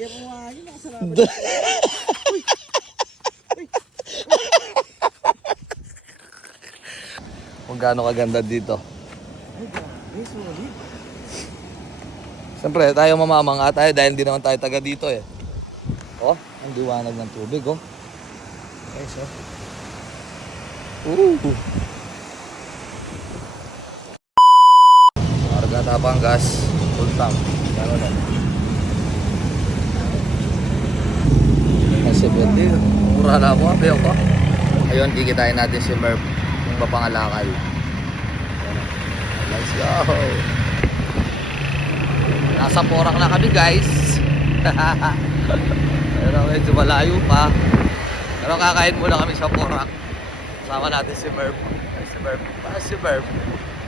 Kaya pumahangin, nakasalamat. Kung gaano kaganda dito. Ay, grabe, solid. Siyempre, tayo mamamanga tayo dahil hindi naman tayo taga dito eh. Oh, ang liwanag ng tubig oh. Okay, so. Marga Tapanggas, full tank. Gano'n lang. Kasi pwede, mura na ako, abiyo ko. Ayun, kikitain natin si Merv, yung mapangalakal. Let's go! Nasa Porac na kami guys. Pero medyo malayo pa. Pero kakain muna kami sa Porac. Sama natin si Merv. Si Merv.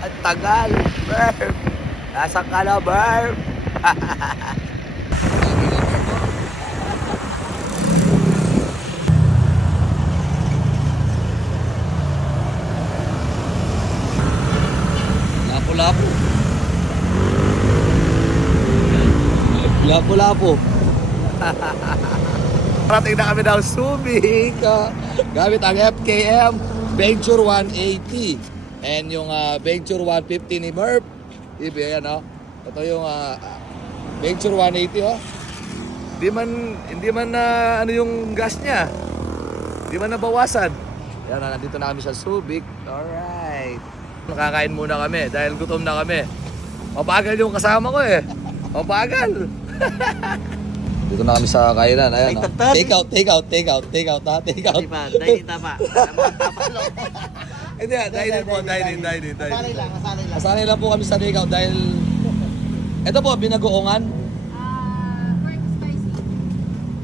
Ang tagal, Merv. Nasaan ka na, Merv? Lapo-lapo. Lapo-lapo. Parating na kami daw Subic. Gamit ang FKM Venture 180. And yung Venture 150 ni Merv. Ayan oh. Ito yung Venture 180 oh. Hindi man ano yung gas niya. Hindi man nabawasan. Yan na, nandito na kami sa Subic. Alright. Nakakain muna kami dahil gutom na kami. Mabagal yung kasama ko eh. Mabagal. Dito na kami sa kainan. Ayan, no? Take out ha. Take out. Dahil tama. Hindi, dine-in po. Dine-in. Masanay lang. Masanay lang po kami sa take out dahil ito po, binagoongan. Pork spicy.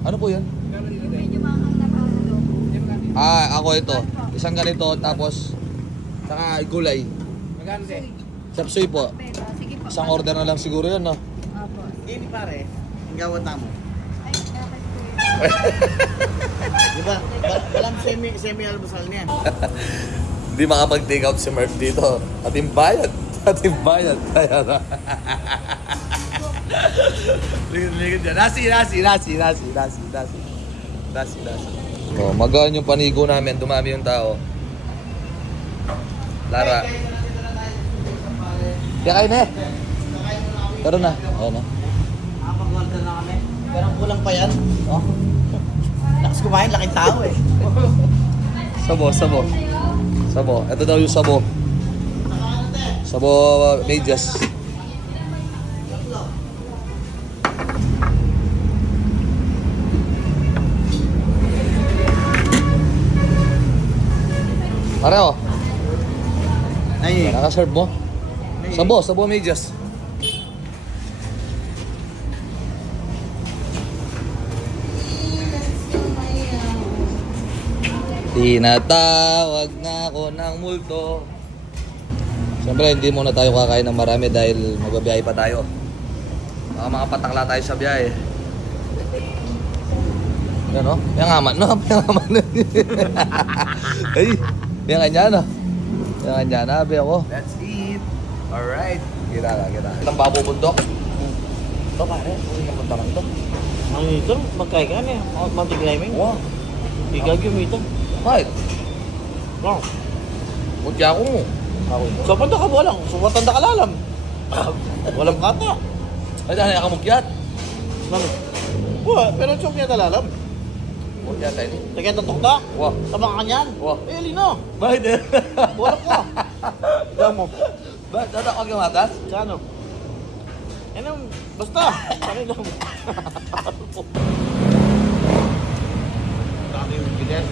Ano po yun? Medyo maanghang na paulo. Ako ito. Isang ganito, tapos saka gulay. Magkano din? Chapsuy po. Pero, sige po. Isang order na lang siguro yun, no? Opo. Ini pare, ang gawat na mo. Ay, dapat po. Diba? Walang semi-almusal niyan. Hindi makapag-take out si Merv dito. Ating bayad. Kaya na. Ligid dyan. Nasi. Oh, magaan yung panigo namin. Dumami yung tao. Lara. Kaya kayo na eh. Pero na. Oo na. Nakapag-order na kami. Pero kulang pa yan. Oh. Lakas kumain, laking tao eh. Sabo. Ito daw yung sabo. Sabo medyas. Pareho. Ay, Naka-serve mo? Sabo medyas. Tinatawag na ako ng multo. Siyempre, hindi muna tayo kakain ng marami dahil magbabiyahe pa tayo. Baka mga patakla tayo sa biyahe. Yan o, yung aman no? Ay, yung kanya no? Yung kanya na, abi ako. Let's eat. Alright. Kita. Itang babubundok. Ito pare, yung punta lang ito. ang ito, magkaigan eh. Mountain climbing. Wow. Igag yung ito. Kahit, Wow. mutya ko mo. So, panda ka walang. So, matanda ka lalam. Walang kata. Ay, dahil ka mukyat. Mami. Wah, pero chok niya talalam. Mukyat tayo ni. Lagyan ng tukta. Wow. Tabang ka niyan. Wow. Eh, lino. Bakit eh? Wala ka. Diyan mo. Bakit? Dadak yung atas? Kano? Ano, basta. Sakin lang. Dami yung bidet.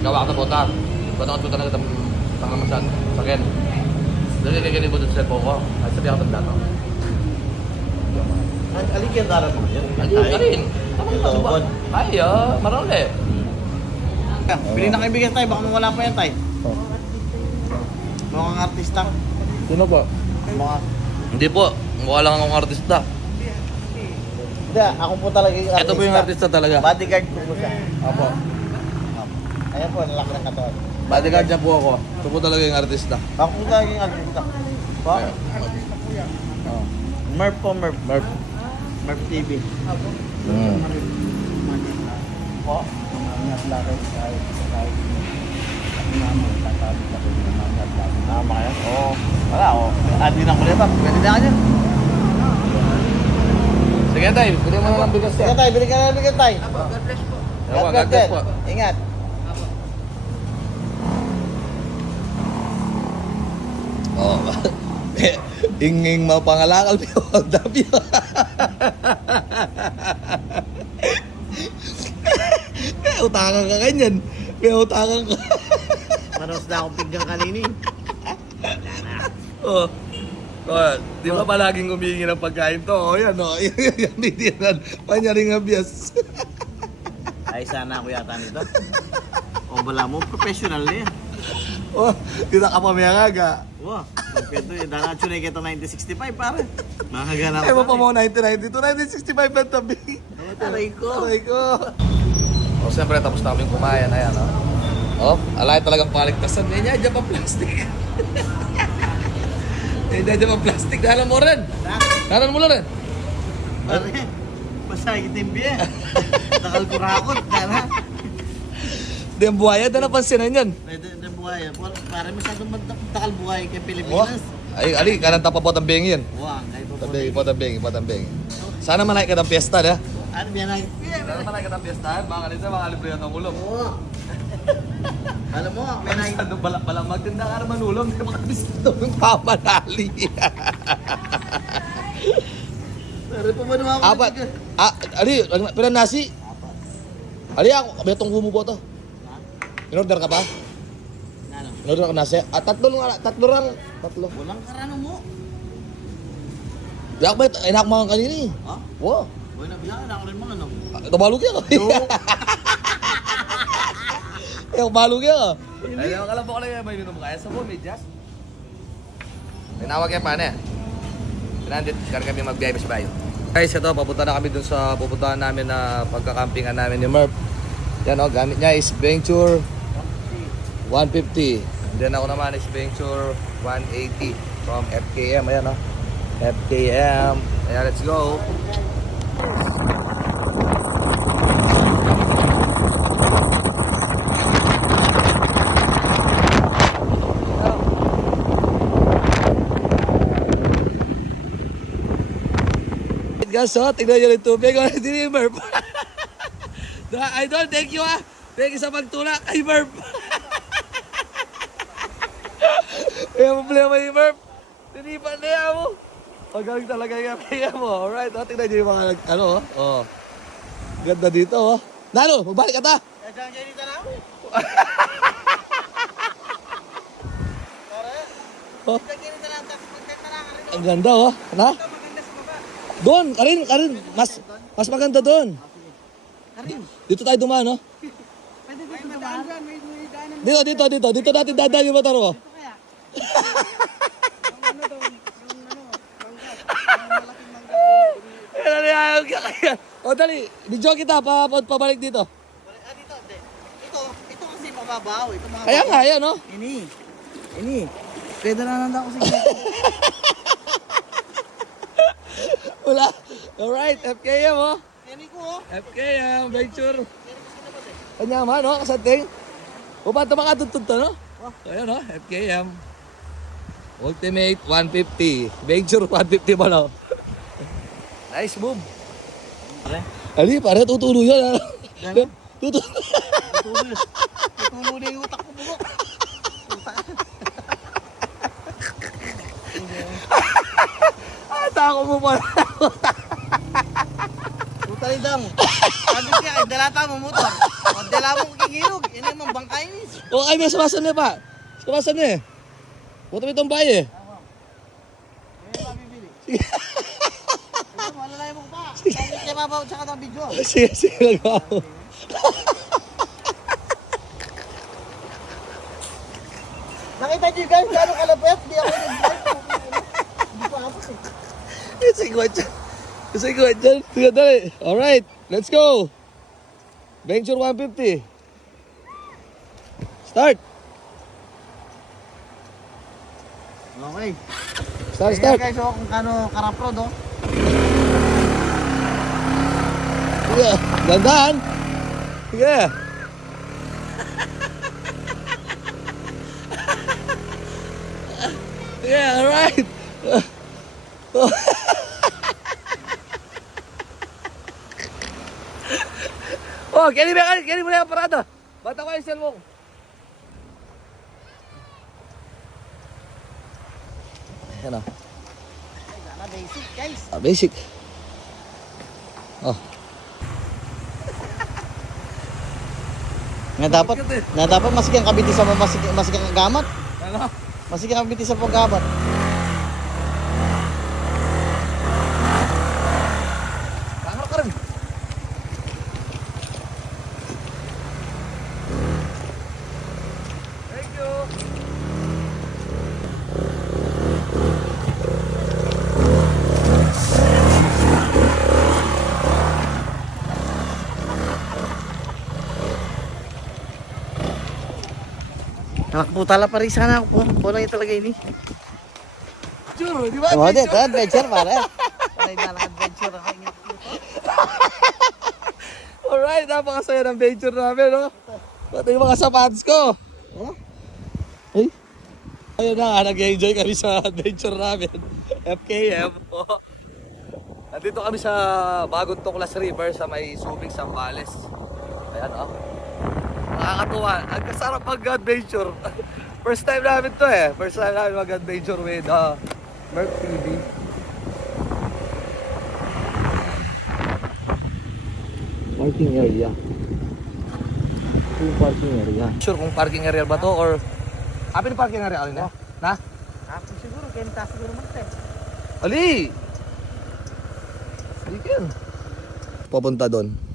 Gawa ka bota. Banakot ko talaga tangamasan. Sakin. Dali kaya mo dun sa cellphone ko. Ay sabi ako tanda to. Aligyan darap mo yan. Ayun ka rin. Ito, bon. Ay, marami. Bili na kaibigan tayo, baka mawala pa yan tayo. Oh. Mga artista. Sino po? Mga... Hindi po. Mukha lang akong artista. Hindi, ako po talaga yung artista. Ito po yung artista talaga. Bodyguard ko po siya. Opo. Ayan po, nalaki ng katawan. Bodyguard niya po ako. Ito po talaga yung artista. Ako po talaga yung artista. Pa? Oh. Merp po, Merp. Merv. Mark TV. Hmm. Po? Tama yan? Oo. Wala, oo. Adi ng kuleta. Pwede na kanya. Sige tayo, pwede mo na lang bigas Sige yan. tayo, bili ka na ng bigat tayo. God bless po. Ingat. Oh. Inging mapangalakal pero dabi. Utangan ka ganyan. May utangan ka. Manos na akong pinggang kanini. Oh. Oh, di ba palaging humingi ng pagkain to? Oh, yan oh. Yan yan. Panyaring abyas. Ay, sana ako yata nito. O bala mo, professional na yan. Oh, kita ka pa may agaga. Wow, pagkento yun. Dahil na kita 1965, pare. Makagana Eh, ko. mo pa mo 1992, 1965 na tabi. Aray ko. Aray ko. Oh, siyempre tapos namin kumain. Ayan, oh. Oh, alay talagang paligtasan. May niya, dyan pa plastic. May niya, dyan pa plastic. Dahalan mo rin. Ha? Dahalan mo rin. Pare, masakit yung biya. Takal ko rakot. Dala. Di ang buhaya, na napansinan yan. Pwede na buhay. Pare, masyadong magtakal buhay kay Pilipinas. Ay, ali, kanang tapapot ang bengi yan. Wow, kay Tabi, ipot ang bengi. Sana malay ka ng piyesta, na? Ano biya na? Sana malay ka ng piyesta, mga kanisa, mga libre ang ulong. Oo. Alam mo, may na... Ano, balang magtinda ka naman ulong, di ba kabisito yung pamanali. Pare pa ba naman ako? Apat. Ali, pila nasi? Ali, ako, betong humubo to. In-order ka pa? Ano? In-order ka nasi? Tatlo lang. Walang karano mo. Di ako ba, inak mga kanina eh. Ha? Wow. Uy, nabiyakan ako rin mga ano. Tumalog yan. Eh, balog yan. Ay, alam mo ko lang yan, may minum kaya sa mo, may jazz. Tinawag yan pa na. Pinandit, kaya kami magbiyahe sa bayo. Guys, ito, papunta na kami dun sa pupuntahan namin na pagkakampingan namin ni Murph. Yan o, gamit niya is Venture 150. And then ako naman is Venture 180 from FKM. Ayan o, FKM. Ayan, let's go. Guys, so, tignan nyo yung tubig. Wala din yung Murph. Idol, thank you ah. Thank you sa pagtulak kay Murph. Kaya problema ni Murph. Tinipan na yan mo. Pagaling talaga yung kaya mo. Alright, tignan nyo yung mga, ano, oh. Ganda dito, oh. Nano, magbalik ka ta. Eh, dyan kayo dito na ako. Pare, Oh, dyan kayo dito na. Magkanta na ka rin. ang ganda, oh. Na? Ito, maganda sa baba. Doon, Karin. Mas maganda doon. Karin. Dito tayo dumaan, no? Pwede dito dumaan dyan. May daanan. Dito natin dadaan yung motor mo. Ito kaya. Yung ano daw, yung ano, manggas. Yung malaking manggas. Kaya kaya. O dali, video kita pabalik dito. Dito, hindi. Ito kasi mababaw. Ito mga Kaya nga, yan, no? Ini. Pwede na nanda ako sa inyo. Wala. Alright, FKM, oh. Ini ko, oh. FKM, Venture. Ini ko sinabas eh. Kanya man, no? Kasanting. Upa ito makatutod to, no? Ayan, no? FKM. Ultimate 150. Venture 150 ba, no? Nice move. Pare, Ali, pare, tutulo yan, ha? Gano'n? Tutulo. tutulo na yung utak ko bugo. Tako mo pala. Puta rin dang. Sabi siya, kay dalata mo motor. Pag dala mo kikilog, ini mong bangkay ni. O, ay, may sumasan na pa. Sumasan na eh. Buto mo itong baye eh. Ngayon pa bibili. Ito, malalay mo pa. Sabi siya mabaw, tsaka ng video. Sige, nagawa ko. Nakita niyo guys, gano'ng kalapet? Di ako nag-drive. Hindi ko abot eh. Sige, dyan. Sige, dali. Alright, let's go. Venture 150. Start. Okay. Start, Ayan start. guys, oh, kung kano karapro, do. Sige, gandaan. Sige. Yeah, alright. Oh, kini mo na yung parada. Bata ko yung cellphone. Ayan o. Sana basic, guys. Basic. Oh. Nga dapat masigang kabiti sa masigang gamat. Ano? Masigang kabiti sa paggamat. Tanggal ka rin. Thank you. Nakaputala pa rin sana ako po. Kulang yung talaga ini. Churo, di ba? Tumode, ito adventure pare. Panay na lang adventure ako. Alright, napakasaya ng venture namin, no? Pati yung mga sapatos ko. Oh? Ay. Ayun na, nag-enjoy kami sa adventure namin. FKM. Oh. Nandito kami sa Bagong Tuklas River sa may Subic, Zambales. Ayan, oh. Nakakatuwa. Ang kasarap mag-adventure. First time namin to eh. First time namin mag-adventure with Merc TV. Parking area. Yung parking area. Sure kung parking area ba to or... Apa yung parking area alin na? Na? Ako siguro, kaya nita siguro magte. Ali! Hindi yan. Papunta doon.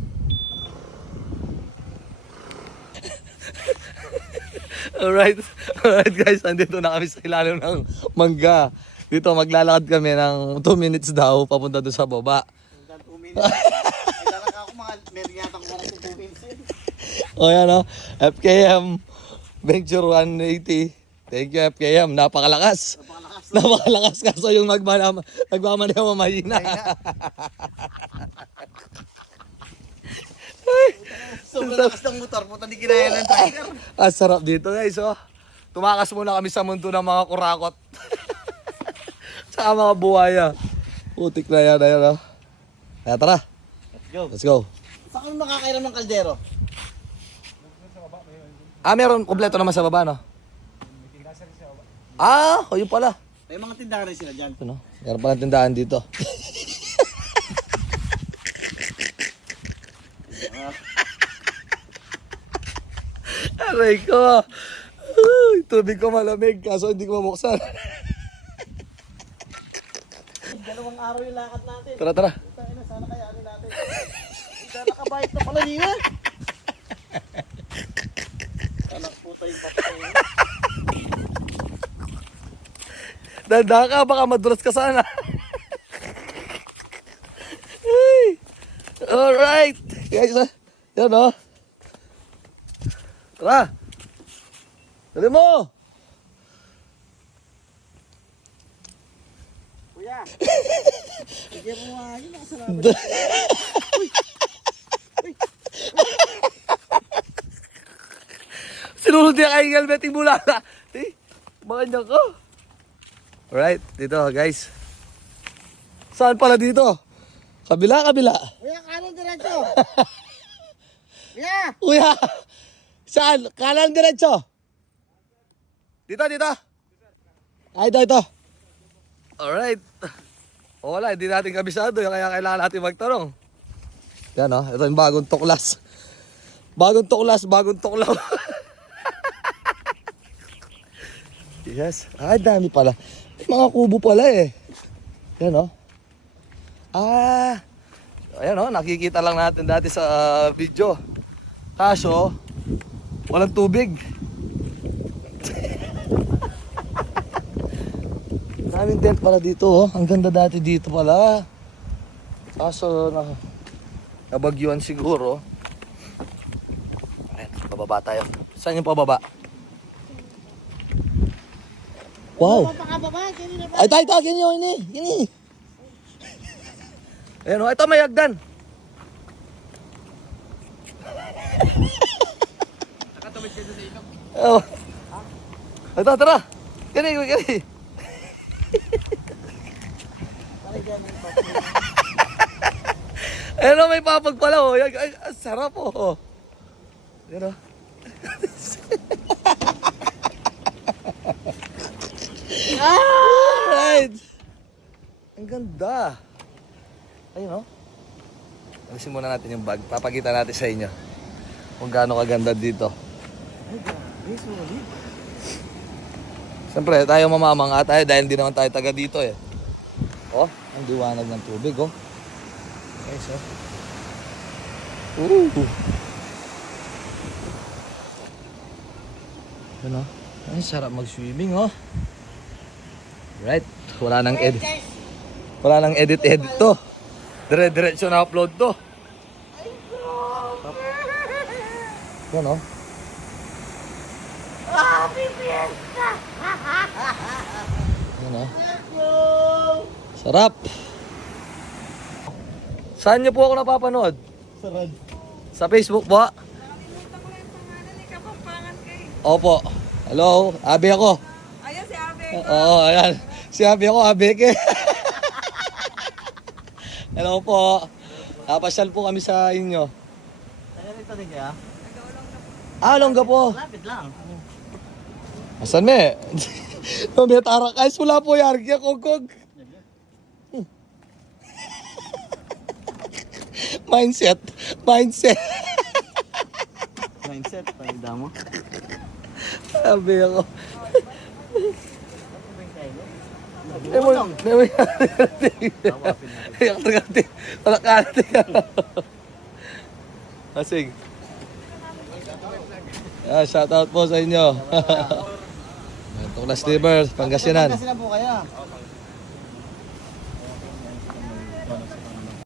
Alright guys, andito na kami sa ilalim ng mangga. Dito maglalakad kami ng 2 minutes daw papunta doon sa baba. Hanggang 2 minutes. Ay talaga ako mga meron yata ko mga 2 minutes. O yan o, FKM Venture 180. Thank you FKM, napakalakas. Napakalakas kaso yung nagmamaneho mahina. Sobrang lakas ng motor, puta di kinaya ng driver. Ang sarap dito guys oh. Tumakas muna kami sa mundo ng mga kurakot. Sa mga buhaya. Putik na yan oh. Kaya tara, Let's go. let's go. Saan kami makakairam ng kaldero? Meron kompleto naman sa baba no? O yun pala. May mga tindahan rin sila dyan. Ano? Meron pala tindahan dito. Aray ko. Uy, tubig ko malamig kaso hindi ko mabuksan. Dalawang araw yung lakad natin. Tara, tara. Tayo na, sana kaya ano natin. Sana nakabayit na pala niya. Anak puta yung papay. Danda ka, baka madulas ka sana. Ay. Alright. Guys, yan o. Tara. Dali mo. Kuya. Bigyan mo nga yun, nakasalamat. Sinunod niya kay helmet yung bulala. Baka niya ko. Alright, dito guys. Saan pala dito? Kabila, kabila. Kuya, kanan diretso. Kuya. Kuya, saan? Kanan diretso. Dito, dito. Ito. Alright. Wala, hindi natin kabisado. Kaya kailangan natin magtanong. Yan o, ito yung bagong tuklas. Bagong tuklas, bagong tuklaw. Yes. Dami pala. May mga kubo pala eh. Yan o. Ayan o, nakikita lang natin dati sa video. Kaso, walang tubig. Daming tent pala dito oh. Ang ganda dati dito pala. Kaso, nabagyuan siguro. Ayan, pababa tayo. Saan yung pababa? Wow. Pakababa, kanina pa. Ay, tayo, gini. Ayan o, ito may hagdan. Nakatawid ka doon sa ilog. Oh. Ito, tara. Gani. Parang dyan ang top. Ayun o, may papag pala oh. Ay, sarap oh. Yan o. Alright. Ang ganda. Ayun o. Alisin muna natin yung bag. Papakita natin sa inyo kung gaano kaganda dito. Ay, grabe. Solid. Siyempre, tayo mamamanga tayo dahil hindi naman tayo taga dito eh. Oh, ang liwanag ng tubig oh. Okay, so. Yan oh. Ang sarap mag-swimming oh. Right, wala nang edit. Wala nang edit to. Dire-diretso na upload to. Yan oh. Yan oh. Sarap. Saan niyo po ako napapanood? Sarad. Sa Facebook po? Nakalimutan ko lang yung pangalan ni Kapampangan kay. Opo. Hello, Abe ako. Ayan si Abe. Oo, ayan. Si Abe ako, Abeke. Hello po. Napasyal po kami sa inyo. Tayo rito din kaya? Ah, Longga po. Lapit lang. Asan me? No, may tarak. Ay, wala po yan. Kaya kogkog. Mindset. Mindset. Pahinda mo. Sabi ako. Asig. Shout out po sa inyo. Tuklas Livers, Pangasinan. Pangasinan po kaya.